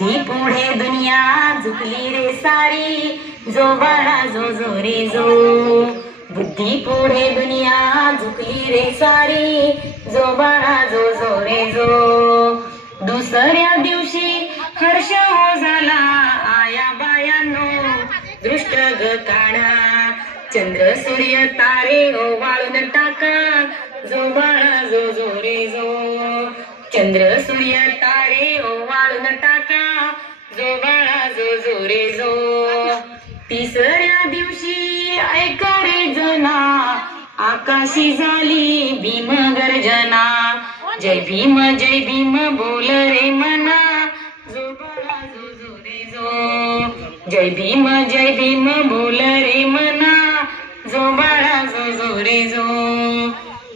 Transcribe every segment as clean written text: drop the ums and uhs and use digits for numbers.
बुद्धी पुढे दुनिया झुकली रे सारी, जो बाळा जो जो रे जो. बुद्धी पुढे दुनिया झुकली रे सारी, जो बाळा जो जो रे जो. दुसऱ्या दिवशी हर्ष हो झाला आया बायानो, दृष्ट ग काढा चंद्र सूर्य तारे ओवाळून टाका, जो बाळा जो जो रे जो. चंद्र सूर्य तारे ओवाळून टाका, जो बाळा जो जो रे जो. तिसऱ्या दिवशी ऐका रे जना, आकाशी झाली भीम गर्जना. जय भीम बोल रे मना, जो बाळा जो जो रे जो. जय भीम बोल रे मना, जो बाळा जो जो रे जो.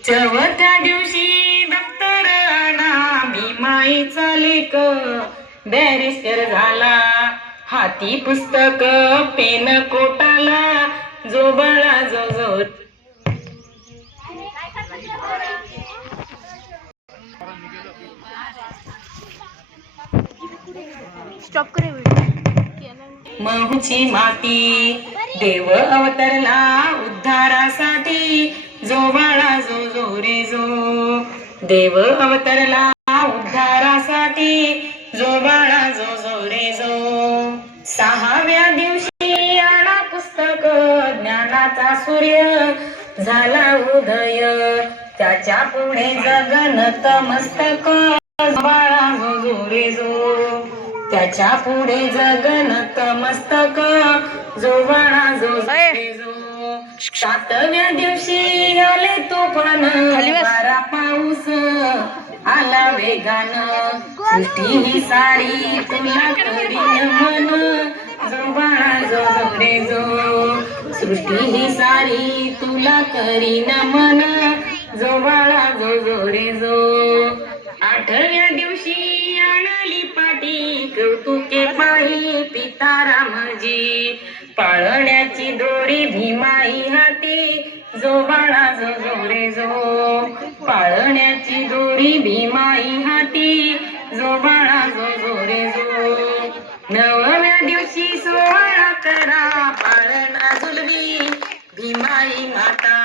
चौथ्या दिवशी दप्तर आणा, भीमाईचा लेख बॅरिस्टर झाला. हाती पुस्तक पेन कोटाला, जो बाळा जो जो. स्टॉप करे महूची माती देव अवतरला उद्धारासाठी, जो बाळा जो जो रे जो. देव अवतरला उद्धारासाठी, जो बाळा जो जो रे जो. सहाव्या दिवशी आणा पुस्तक ज्ञानाचा सूर्य झाला उदय, त्याच्या पुढे जगन मस्तक, बाळा जो जो रे जो. त्याच्या पुढे जगन मस्तक, जो बाळा जो जो रे जो. सातव्या दिवशी आले तुफान वारा पाऊस आला वेगानं, सृष्टी ही सारी तुला करी नमन, जो बाळा जो जो रे जो. सृष्टी ही सारी तुला करी नमन, जो बाळा जो जो रे जो. आठव्या दिवशी आणली पाठी कौतुके पायी पिता रामजी, पाळण्याची दोरी भीमाई हाती, जो बाळा जो जो रे जो. पाळण्याची दोरी भीमाई हाती, जो बाळा जो जो रे जो. नवव्या दिवशी सोहळा करा पाळणा झुलवी भीमाई माता,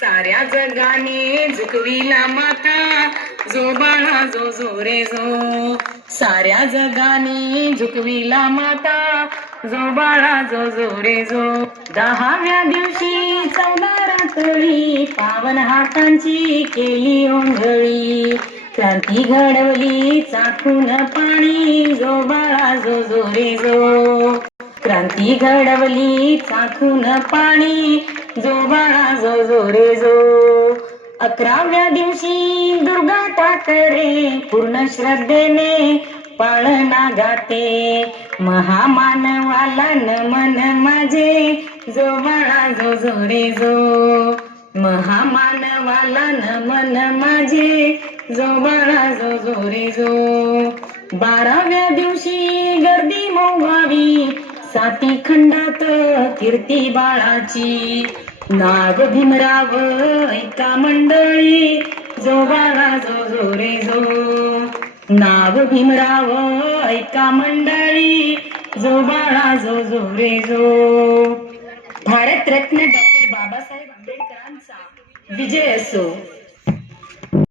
साऱ्या जगाने झुकविला माता, जो बाळा जो जो रे जो. साऱ्या जगाने झुकविला माता, जो बाळा जो जो रे जो. दहाव्या दिवशी 14 रातळी पावन हातांची केली ओंधळी, क्रांती घडवली चाखून पाणी, जो बाळा जो जो रे जो. क्रांती घडवली चाखून पाणी, जो बाळा जो जो रे जो. 11व्या दिवशी दुर्गा ठाकरे पूर्ण श्रद्धेने पाळणा गाते, महामानवाला नमन माझे, जो बाळा जो जो रे जो. महामानवाला नमन माझे, जो बाळा जो जो रे जो. 12व्या दिवशी गर्दी मोगावी साती खंडात कीर्ती बाळाची, नाग भीमराव ऐका मंडळी, जो बाळा जो जो रे जो. नाग भीमराव ऐका मंडळी, जो बाळा जो जो रे जो. भारतरत्न डॉक्टर बाबासाहेब आंबेडकरांचा विजय असो.